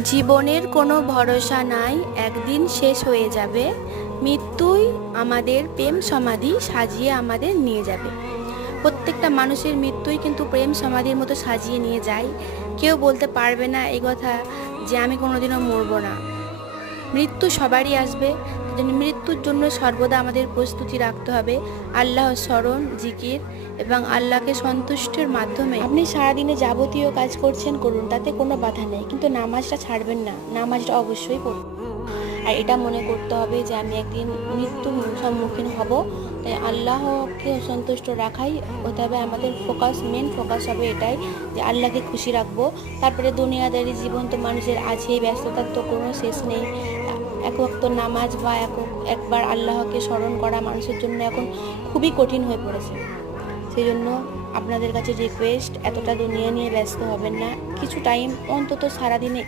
জীবনের কোনো ভরসা নাই, একদিন শেষ হয়ে যাবে। মৃত্যুই আমাদের প্রেম সমাধি সাজিয়ে আমাদের নিয়ে যাবে। প্রত্যেকটা মানুষের মৃত্যুই কিন্তু প্রেম সমাধির মতো সাজিয়ে নিয়ে যায়। কেউ বলতে পারবে না এই কথা যে আমি কোনোদিনও মরবো না। মৃত্যু সবারই আসবে, মৃত্যুর জন্য সর্বদা আমাদের প্রস্তুতি রাখতে হবে। আল্লাহর স্মরণ, জিকির এবং আল্লাহকে সন্তুষ্টির মাধ্যমে আপনি সারাদিনে যাবতীয় কাজ করছেন, করুন, তাতে কোনো বাধা নেই, কিন্তু নামাজটা ছাড়বেন না, নামাজটা অবশ্যই পড়ুন। আর এটা মনে করতে হবে যে আমি একদিন মৃত্যুর সম্মুখীন হব, তাই আল্লাহকে সন্তুষ্ট রাখাই হতে হবে আমাদের ফোকাস। মেন ফোকাস হবে এটাই যে আল্লাহকে খুশি রাখবো। তারপরে দুনিয়াদারি জীবন তো মানুষের আছেই, ব্যস্ততার তো কোনো শেষ নেই। এক ওয়াক্ত নামাজ বা একবার আল্লাহকে স্মরণ করা মানুষের জন্য এখন খুবই কঠিন হয়ে পড়েছে। সেই জন্য আপনাদের কাছে রিকোয়েস্ট, এতটা দুনিয়া নিয়ে ব্যস্ত হবেন না। কিছু টাইম অন্তত সারাদিনে